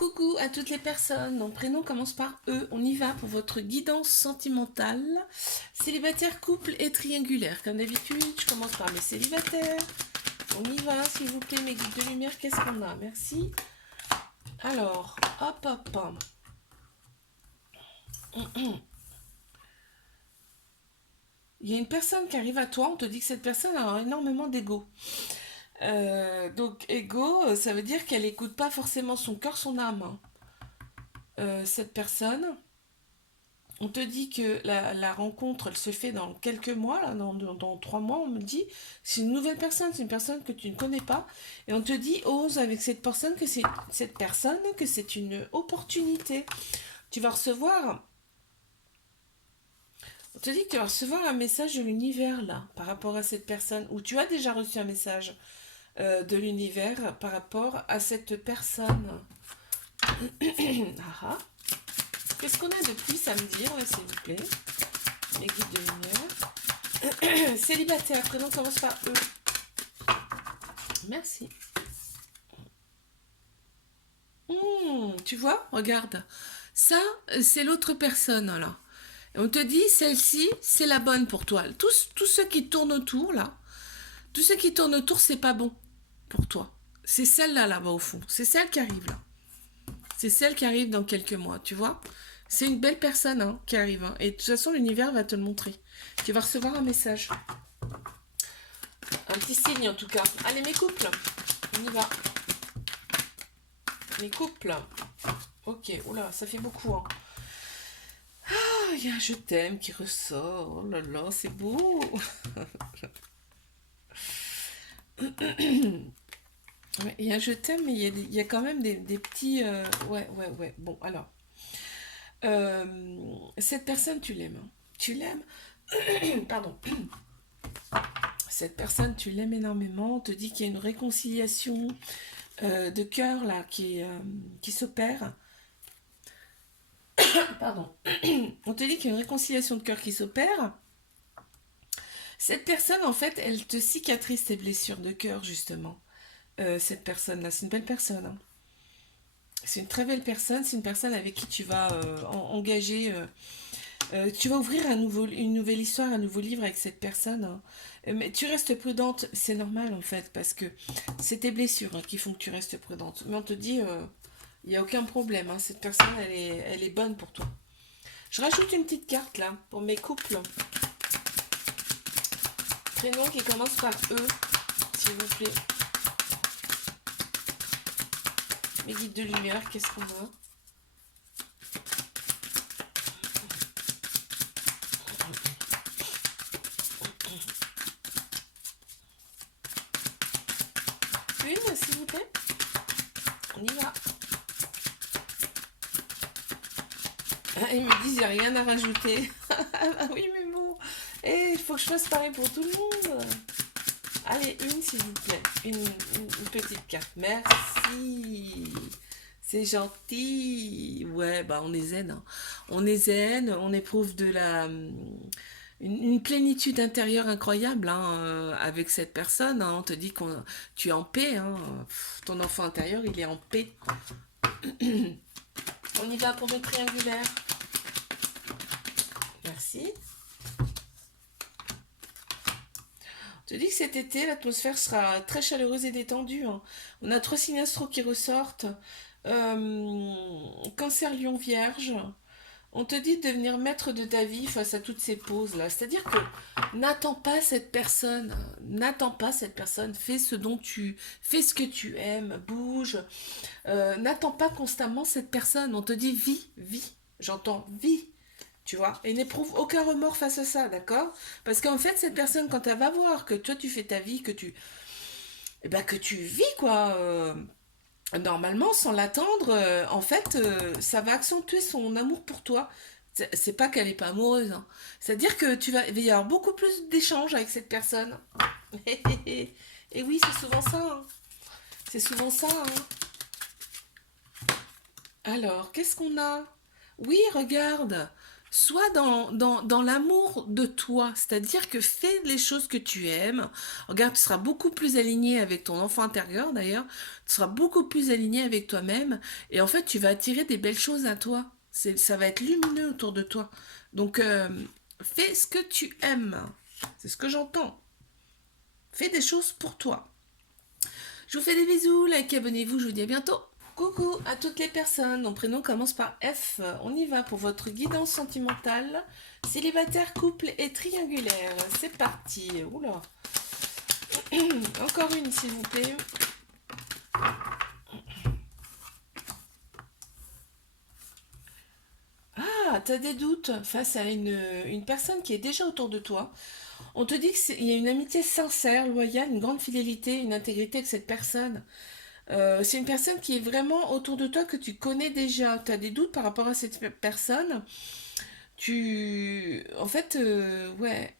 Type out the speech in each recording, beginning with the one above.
Coucou à toutes les personnes, mon prénom commence par E. On y va pour votre guidance sentimentale. Célibataire, couple et triangulaire. Comme d'habitude, je commence par mes célibataires. On y va, s'il vous plaît, mes guides de lumière. Qu'est-ce qu'on a? Merci. Alors, hop, hop, hop. Il y a une personne qui arrive à toi, on te dit que cette personne a énormément d'ego. Donc, ego, ça veut dire qu'elle n'écoute pas forcément son cœur, son âme, hein. Cette personne, on te dit que la rencontre, elle se fait dans quelques mois, là, dans 3 mois, on me dit. C'est une nouvelle personne, c'est une personne que tu ne connais pas. Et on te dit, ose avec cette personne, que c'est une opportunité. Tu vas recevoir, on te dit que tu vas recevoir un message de l'univers, là, par rapport à cette personne, ou tu as déjà reçu un message de l'univers par rapport à cette personne. Ah ah. Qu'est-ce qu'on a de plus à me dire, s'il vous plaît? Les guides de lumière. Célibataire, prénom commence par E. Merci. Tu vois, regarde. Ça, c'est l'autre personne, là. Et on te dit, celle-ci, c'est la bonne pour toi. Tous ceux qui tournent autour, là, tous ceux qui tournent autour, c'est pas bon pour toi. C'est celle-là, là-bas, au fond. C'est celle qui arrive, là. C'est celle qui arrive dans quelques mois, tu vois. C'est une belle personne, hein, qui arrive, hein. Et de toute façon, l'univers va te le montrer. Tu vas recevoir un message. Un petit signe, en tout cas. Allez, mes couples, on y va. Mes couples. Ok, oula, ça fait beaucoup, hein. Ah, il y a un je t'aime qui ressort. Oh là là, c'est beau. Ouais, il y a un je t'aime, mais il y a quand même des petits... Ouais, ouais, ouais. Bon, alors. Cette personne, tu l'aimes, hein. Tu l'aimes. Pardon. Cette personne, tu l'aimes énormément. On te dit qu'il y a une réconciliation de cœur, là, qui s'opère. Pardon. On te dit qu'il y a une réconciliation de cœur qui s'opère. Cette personne, en fait, elle te cicatrise tes blessures de cœur, justement. Cette personne-là, c'est une belle personne, hein. C'est une très belle personne, c'est une personne avec qui tu vas engager, tu vas ouvrir une nouvelle histoire, un nouveau livre avec cette personne, hein. Mais tu restes prudente, c'est normal en fait, parce que c'est tes blessures, hein, qui font que tu restes prudente. Mais on te dit, il n'y a aucun problème, hein, cette personne, elle est bonne pour toi. Je rajoute une petite carte là, pour mes couples. Prénom qui commence par E, s'il vous plaît. Mes guides de lumière, qu'est-ce qu'on a? Une, s'il vous plaît. On y va. Ah, ils me disent, il n'y a rien à rajouter. Ah oui, mais bon. Il faut que je fasse pareil pour tout le monde. Allez, une, s'il vous plaît. Une petite carte. Merci. C'est gentil. Ouais, bah on est zen, hein. On est zen, on éprouve une plénitude intérieure incroyable, hein, avec cette personne, hein. On te dit que tu es en paix, hein. Ton enfant intérieur, il est en paix. On y va pour le triangulaire. Merci. Je te dis que cet été, l'atmosphère sera très chaleureuse et détendue, hein. On a 3 signes astro qui ressortent. Cancer, Lion, Vierge. On te dit de devenir maître de ta vie face à toutes ces pauses-là. C'est-à-dire que n'attends pas cette personne. N'attends pas cette personne. Fais ce dont tu... Fais ce que tu aimes. Bouge. N'attends pas constamment cette personne. On te dit vis, vis. J'entends vis. Tu vois, et n'éprouve aucun remords face à ça, d'accord? Parce qu'en fait, cette personne, quand elle va voir que toi tu fais ta vie, que tu vis, quoi, normalement, sans l'attendre, en fait, ça va accentuer son amour pour toi. C'est pas qu'elle est pas amoureuse, hein. C'est-à-dire que il va y avoir beaucoup plus d'échanges avec cette personne. Et oui, c'est souvent ça, hein. C'est souvent ça, hein. Alors, qu'est-ce qu'on a? Oui, regarde. Sois dans l'amour de toi, c'est-à-dire que fais les choses que tu aimes. Regarde, tu seras beaucoup plus aligné avec ton enfant intérieur d'ailleurs, tu seras beaucoup plus aligné avec toi-même, et en fait, tu vas attirer des belles choses à toi. Ça va être lumineux autour de toi. Donc, fais ce que tu aimes. C'est ce que j'entends. Fais des choses pour toi. Je vous fais des bisous, likez, abonnez-vous, je vous dis à bientôt. Coucou à toutes les personnes, mon prénom commence par F. On y va pour votre guidance sentimentale, célibataire, couple et triangulaire. C'est parti. Oula. Encore une, s'il vous plaît. Ah, t'as des doutes face à une personne qui est déjà autour de toi. On te dit qu'il y a une amitié sincère, loyale, une grande fidélité, une intégrité avec cette personne. C'est une personne qui est vraiment autour de toi que tu connais déjà. Tu as des doutes par rapport à cette personne. En fait, ouais,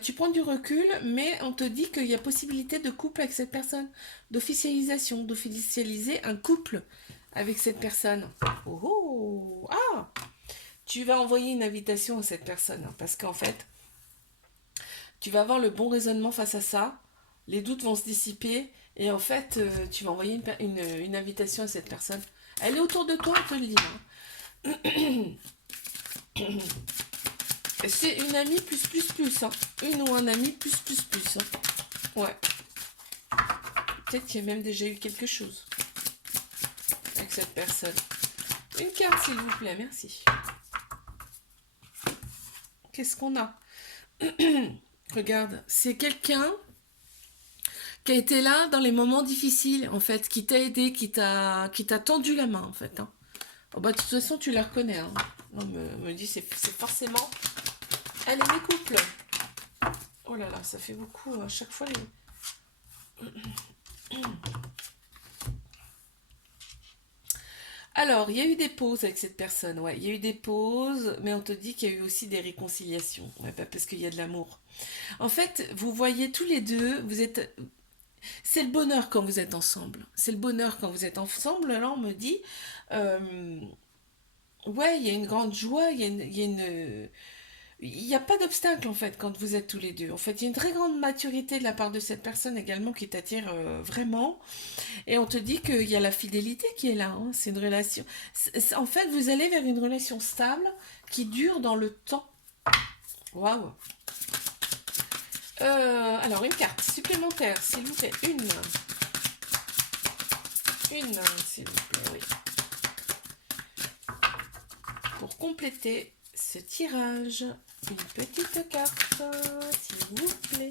tu prends du recul, mais on te dit qu'il y a possibilité de couple avec cette personne, d'officialiser un couple avec cette personne. Oh, oh, ah, tu vas envoyer une invitation à cette personne, hein, parce qu'en fait, tu vas avoir le bon raisonnement face à ça, les doutes vont se dissiper, et en fait, tu vas envoyer une invitation à cette personne. Elle est autour de toi, on te le dit. Hein. C'est une amie plus, hein. Une ou un ami plus. Hein. Ouais. Peut-être qu'il y a même déjà eu quelque chose avec cette personne. Une carte, s'il vous plaît, merci. Qu'est-ce qu'on a? Regarde, c'est quelqu'un qui a été là dans les moments difficiles, en fait, qui t'a aidé, qui t'a tendu la main, en fait. Hein. Oh, bah, de toute façon, tu la reconnais. Hein. Non, me dit, c'est forcément. Elle est mes couples. Oh là là, ça fait beaucoup. À chaque fois, Alors, il y a eu des pauses avec cette personne, ouais. Il y a eu des pauses, mais on te dit qu'il y a eu aussi des réconciliations. Ouais, bah, parce qu'il y a de l'amour. En fait, vous voyez tous les deux, vous êtes. C'est le bonheur quand vous êtes ensemble. C'est le bonheur quand vous êtes ensemble. Là, on me dit. euh, Ouais, il y a une grande joie, il n'y a pas d'obstacle en fait quand vous êtes tous les deux. En fait, il y a une très grande maturité de la part de cette personne également qui t'attire vraiment. Et on te dit qu'il y a la fidélité qui est là. Hein. C'est une relation. En fait, vous allez vers une relation stable qui dure dans le temps. Waouh! Alors, une carte supplémentaire, s'il vous plaît. Une, s'il vous plaît, oui. Pour compléter ce tirage, une petite carte, s'il vous plaît.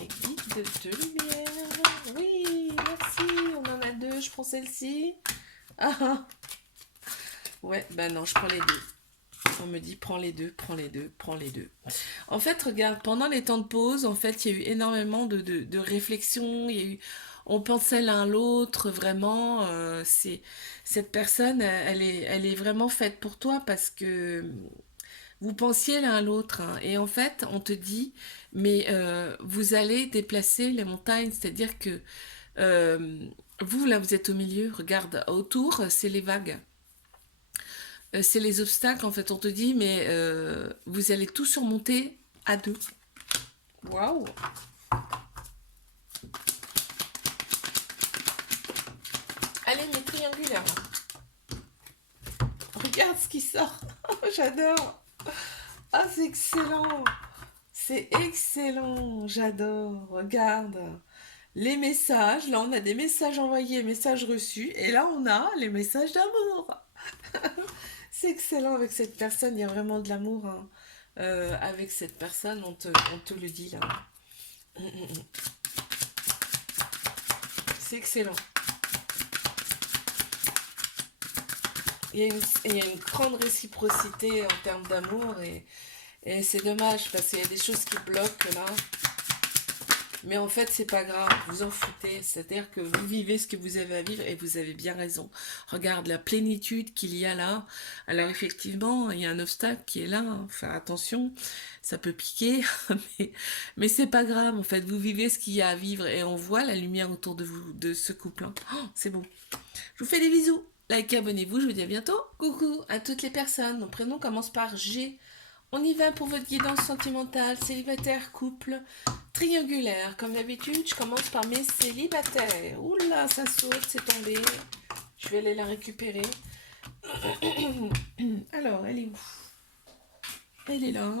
Les guides de lumière. Oui, merci. On en a deux. Je prends celle-ci. Ah, ouais, bah non, je prends les deux. On me dit prends les deux, prends les deux, prends les deux. En fait, regarde, pendant les temps de pause, en fait, il y a eu énormément de réflexions. Il y a eu, on pensait l'un à l'autre, vraiment. Cette personne, elle est vraiment faite pour toi parce que vous pensiez l'un à l'autre. Hein. Et en fait, on te dit, mais vous allez déplacer les montagnes, c'est-à-dire que euh, vous, là, vous êtes au milieu. Regarde, autour, c'est les vagues. C'est les obstacles, en fait. On te dit, mais vous allez tout surmonter à deux. Waouh! Allez, mes triangulaires. Regarde ce qui sort. J'adore. Ah, c'est excellent. C'est excellent. J'adore. Regarde. Les messages. Là, on a des messages envoyés, messages reçus. Et là, on a les messages d'amour. C'est excellent avec cette personne. Il y a vraiment de l'amour. Hein. Avec cette personne, on te le dit là. C'est excellent. Il y a une grande réciprocité en termes d'amour et c'est dommage parce qu'il y a des choses qui bloquent là. Mais en fait, c'est pas grave, vous en foutez. C'est-à-dire que vous vivez ce que vous avez à vivre et vous avez bien raison. Regarde la plénitude qu'il y a là. Alors effectivement, il y a un obstacle qui est là. Hein. Faire attention, ça peut piquer, mais c'est pas grave. En fait, vous vivez ce qu'il y a à vivre et on voit la lumière autour de vous, de ce couple. Hein. Oh, c'est beau. Je vous fais des bisous. Likez, abonnez-vous, je vous dis à bientôt. Coucou à toutes les personnes. Mon prénom commence par G. On y va pour votre guidance sentimentale, célibataire, couple, triangulaire. Comme d'habitude, je commence par mes célibataires. Oula, ça saute, c'est tombé. Je vais aller la récupérer. Alors, elle est où? Elle est là.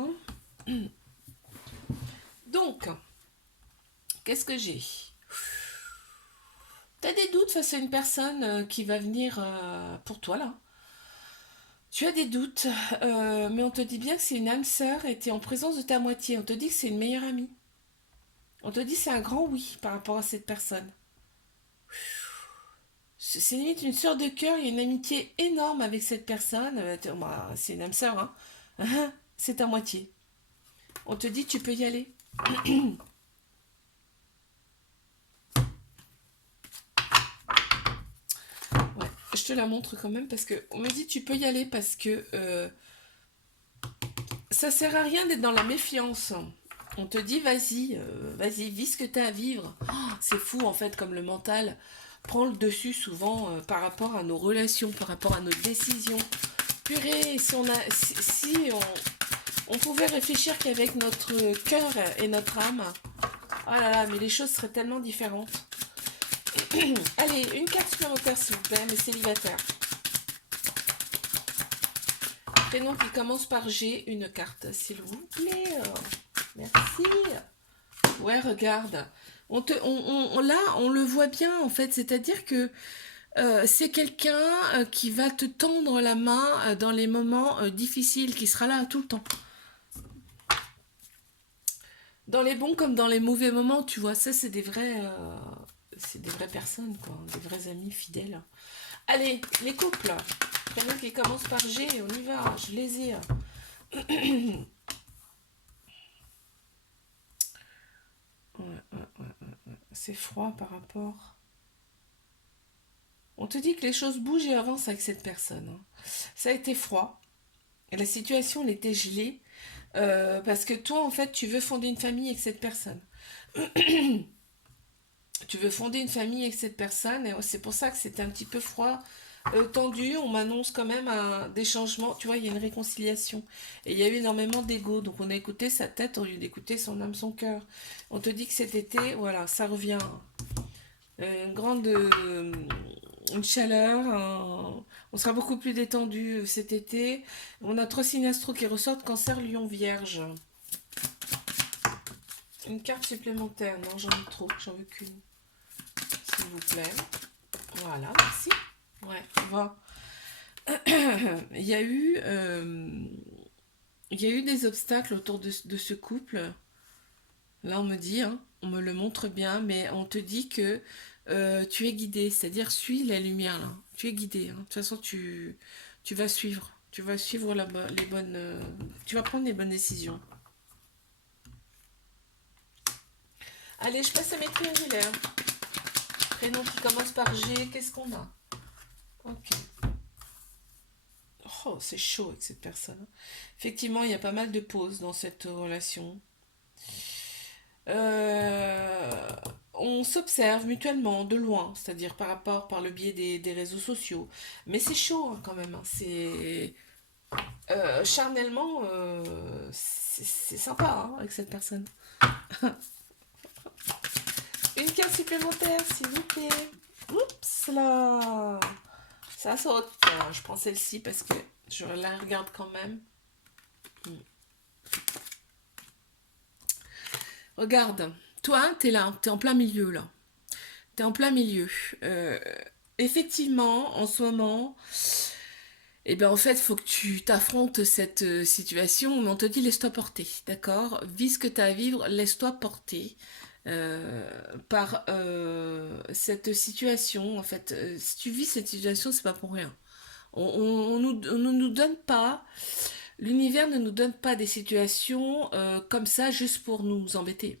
Donc, qu'est-ce que j'ai? T'as des doutes face à une personne qui va venir pour toi là. Tu as des doutes, mais on te dit bien que c'est une âme sœur et tu es en présence de ta moitié. On te dit que c'est une meilleure amie. On te dit que c'est un grand oui par rapport à cette personne. C'est limite une sœur de cœur, il y a une amitié énorme avec cette personne. C'est une âme sœur, hein. C'est ta moitié. On te dit tu peux y aller. Ouais, je te la montre quand même parce que on me dit tu peux y aller parce que ça sert à rien d'être dans la méfiance. On te dit vas-y, vas-y, vis ce que tu as à vivre. Oh, c'est fou en fait comme le mental prend le dessus souvent par rapport à nos relations, par rapport à nos décisions. Purée, si on pouvait réfléchir qu'avec notre cœur et notre âme, oh là là, mais les choses seraient tellement différentes. Allez, une carte supplémentaire s'il vous plaît, mes célibataires. Prénom qui commence par G, une carte s'il vous plaît. Merci. Ouais, regarde. Là, on le voit bien en fait, c'est-à-dire que c'est quelqu'un qui va te tendre la main dans les moments difficiles, qui sera là tout le temps. Dans les bons comme dans les mauvais moments, tu vois, ça c'est des vraies personnes, quoi, des vrais amis fidèles. Allez, les couples. Prénom qui commence par G, on y va, je les ai. C'est froid par rapport. On te dit que les choses bougent et avancent avec cette personne. Ça a été froid. La situation, elle était gelée. Parce que toi, en fait, tu veux fonder une famille avec cette personne. Tu veux fonder une famille avec cette personne. Et c'est pour ça que c'était un petit peu froid, tendu. On m'annonce quand même des changements. Tu vois, il y a une réconciliation. Et il y a eu énormément d'ego. Donc on a écouté sa tête au lieu d'écouter son âme, son cœur. On te dit que cet été, voilà, ça revient. Une chaleur, on sera beaucoup plus détendu cet été. On a 3 signes astro qui ressortent, Cancer, Lion, Vierge. Une carte supplémentaire, non j'en ai trop, j'en veux qu'une. S'il vous plaît. Voilà, merci. Ouais, tu vois. Il y a eu des obstacles autour de ce couple. Là, on me dit, hein, on me le montre bien, mais on te dit que tu es guidé, c'est-à-dire suis la lumière là. Tu es guidé. Hein. De toute façon, tu vas suivre. Tu vas suivre les bonnes. Tu vas prendre les bonnes décisions. Allez, je passe à mes triangulaires. Prénom qui commence par G, qu'est-ce qu'on a? Ok. Oh, c'est chaud avec cette personne. Effectivement, il y a pas mal de pauses dans cette relation. On s'observe mutuellement de loin, c'est-à-dire par le biais des réseaux sociaux. Mais c'est chaud hein, quand même. Hein. C'est charnellement, c'est sympa hein, avec cette personne. Une carte supplémentaire, s'il vous plaît. Oups là, ça saute. Alors, je prends celle-ci parce que je la regarde quand même. Regarde, toi, t'es là, t'es en plein milieu là. T'es en plein milieu. Effectivement, en ce moment, eh ben en fait, il faut que tu t'affrontes cette situation, mais on te dit laisse-toi porter, d'accord? Vis ce que tu as à vivre, laisse-toi porter par cette situation. En fait, si tu vis cette situation, c'est pas pour rien. On ne nous donne pas, l'univers ne nous donne pas des situations comme ça juste pour nous embêter.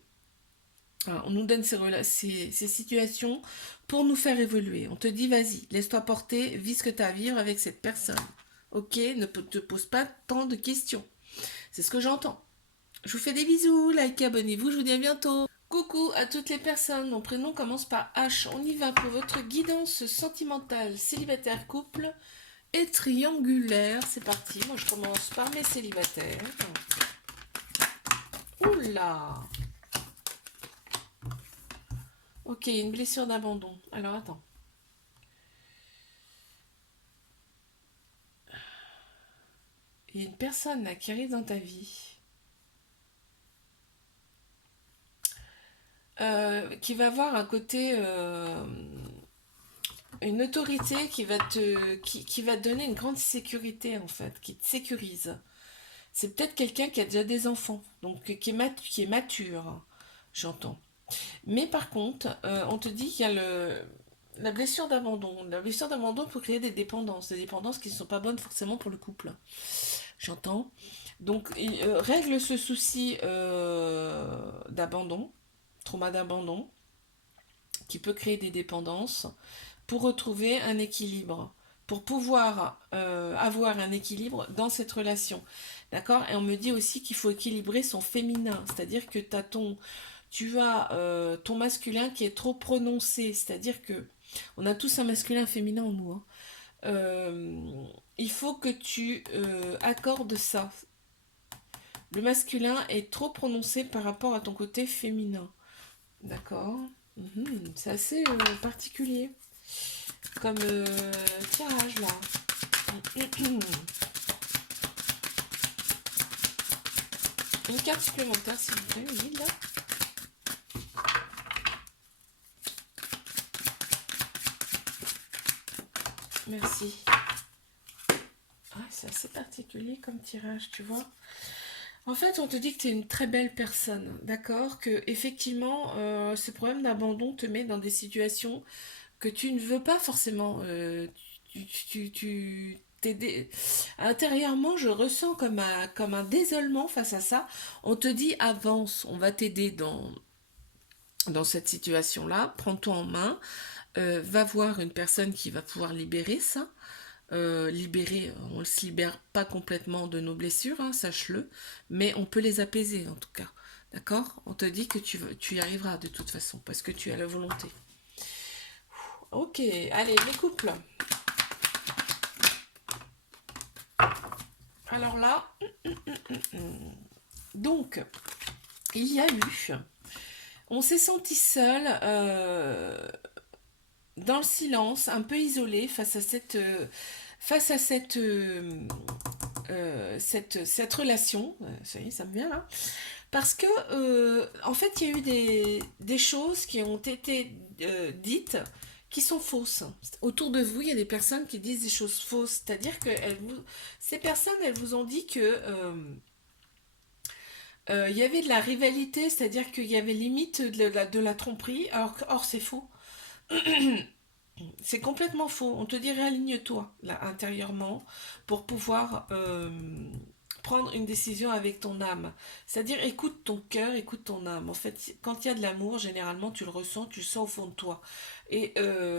Voilà, on nous donne ces situations pour nous faire évoluer. On te dit, vas-y, laisse-toi porter, vis ce que tu as à vivre avec cette personne. Ok, ne te pose pas tant de questions. C'est ce que j'entends. Je vous fais des bisous, likez, abonnez-vous, je vous dis à bientôt. Coucou à toutes les personnes, mon prénom commence par H. On y va pour votre guidance sentimentale, célibataire, couple et triangulaire. C'est parti, moi je commence par mes célibataires. Oula. Ok, une blessure d'abandon. Alors attends. Il y a une personne là qui arrive dans ta vie, qui va avoir un côté, une autorité qui va te donner une grande sécurité en fait, qui te sécurise. C'est peut-être quelqu'un qui a déjà des enfants, donc qui est mature, j'entends. Mais par contre, on te dit qu'il y a la blessure d'abandon. La blessure d'abandon peut créer des dépendances qui ne sont pas bonnes forcément pour le couple. J'entends. Donc, règle ce souci d'abandon, trauma d'abandon, qui peut créer des dépendances, pour retrouver un équilibre, pour pouvoir avoir un équilibre dans cette relation. D'accord. Et on me dit aussi qu'il faut équilibrer son féminin, c'est-à-dire que tu as ton masculin qui est trop prononcé, c'est-à-dire que on a tous un masculin et un féminin en nous. Hein. Euh, il faut que tu accordes ça. Le masculin est trop prononcé par rapport à ton côté féminin. D'accord. C'est assez particulier comme tirage là. Une carte supplémentaire s'il vous plaît, oui, là. Merci. Ah, c'est assez particulier comme tirage, tu vois. En fait, on te dit que tu es une très belle personne, d'accord? Que effectivement, ce problème d'abandon te met dans des situations que tu ne veux pas forcément. Intérieurement, je ressens comme un désolement face à ça. On te dit avance, on va t'aider dans cette situation-là. Prends-toi en main. Va voir une personne qui va pouvoir libérer ça. Libérer, on ne se libère pas complètement de nos blessures, hein, sache-le, mais on peut les apaiser en tout cas. D'accord. On te dit que tu y arriveras de toute façon, parce que tu as la volonté. Ok, allez, les couples. Alors là, donc, il y a eu, on s'est senti seul, dans le silence, un peu isolé face à cette relation. Ça y est, ça me vient là. Parce que, en fait, il y a eu des choses qui ont été dites qui sont fausses. Autour de vous, il y a des personnes qui disent des choses fausses. C'est-à-dire que ces personnes, elles vous ont dit que il y avait de la rivalité, c'est-à-dire qu'il y avait limite de la tromperie. Or c'est faux. C'est complètement faux. On te dit réaligne-toi là intérieurement pour pouvoir prendre une décision avec ton âme. C'est-à-dire écoute ton cœur, écoute ton âme. En fait, quand il y a de l'amour, généralement tu le ressens, tu le sens au fond de toi. Et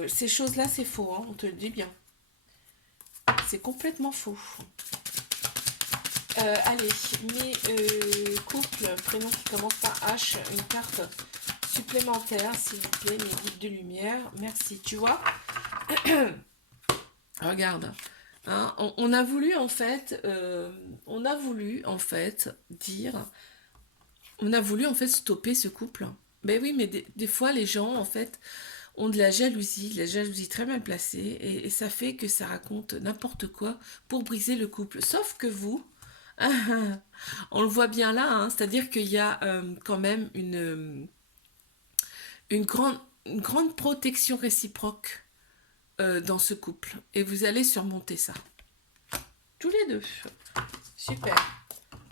ces choses-là, c'est faux, hein, on te le dit bien. C'est complètement faux. Allez, mes couples, prénom qui commence par H, une carte supplémentaire, s'il vous plaît, mes guides de lumière. Merci. Tu vois, regarde. Hein, on a voulu en fait, dire, on a voulu en fait stopper ce couple. Ben oui, mais des fois les gens en fait ont de la jalousie très mal placée, et ça fait que ça raconte n'importe quoi pour briser le couple. Sauf que vous, on le voit bien là, hein, c'est-à-dire qu'il y a quand même une grande, une grande protection réciproque dans ce couple, et vous allez surmonter ça. Tous les deux. Super.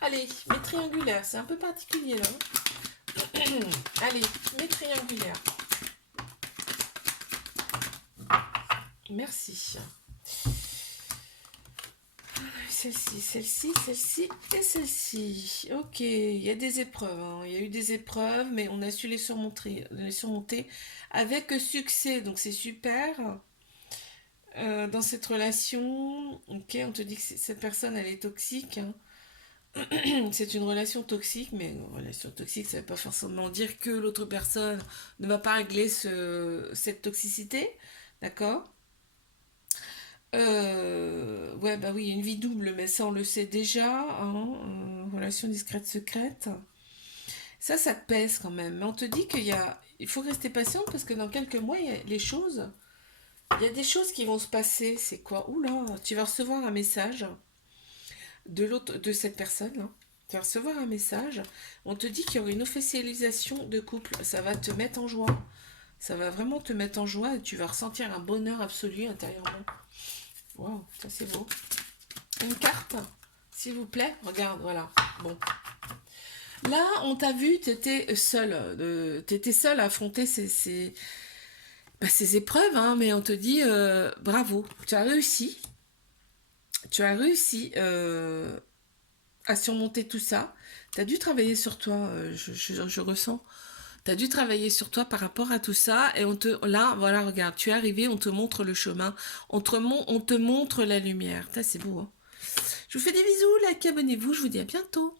Allez, mes triangulaires, c'est un peu particulier là. Allez, mes triangulaires. Merci. Celle-ci, celle-ci, celle-ci et celle-ci. Ok, il y a des épreuves. Hein. Il y a eu des épreuves, mais on a su les surmonter avec succès. Donc c'est super. Dans cette relation, ok, on te dit que cette personne, elle est toxique. Hein. C'est une relation toxique, mais une relation toxique, ça ne veut pas forcément dire que l'autre personne ne va pas régler cette toxicité, d'accord? Ouais, bah oui, il y a une vie double, mais ça on le sait déjà, hein, relation discrète secrète. Ça te pèse quand même. Mais on te dit il faut rester patiente parce que dans quelques mois, il y a des choses qui vont se passer. C'est quoi? Oula, tu vas recevoir un message de cette personne, hein. Tu vas recevoir un message. On te dit qu'il y aura une officialisation de couple. Ça va te mettre en joie. Ça va vraiment te mettre en joie et tu vas ressentir un bonheur absolu intérieurement. Waouh, ça c'est beau. Une carte, s'il vous plaît. Regarde, voilà. Bon. Là, on t'a vu, t'étais seule. T'étais seule à affronter ces épreuves, hein, mais on te dit bravo, tu as réussi. Tu as réussi à surmonter tout ça. Tu as dû travailler sur toi, je ressens. Tu as dû travailler sur toi par rapport à tout ça. Et là, voilà, regarde, tu es arrivé, on te montre le chemin. On te montre la lumière. Ça, c'est beau, hein. Je vous fais des bisous, like, abonnez-vous, je vous dis à bientôt.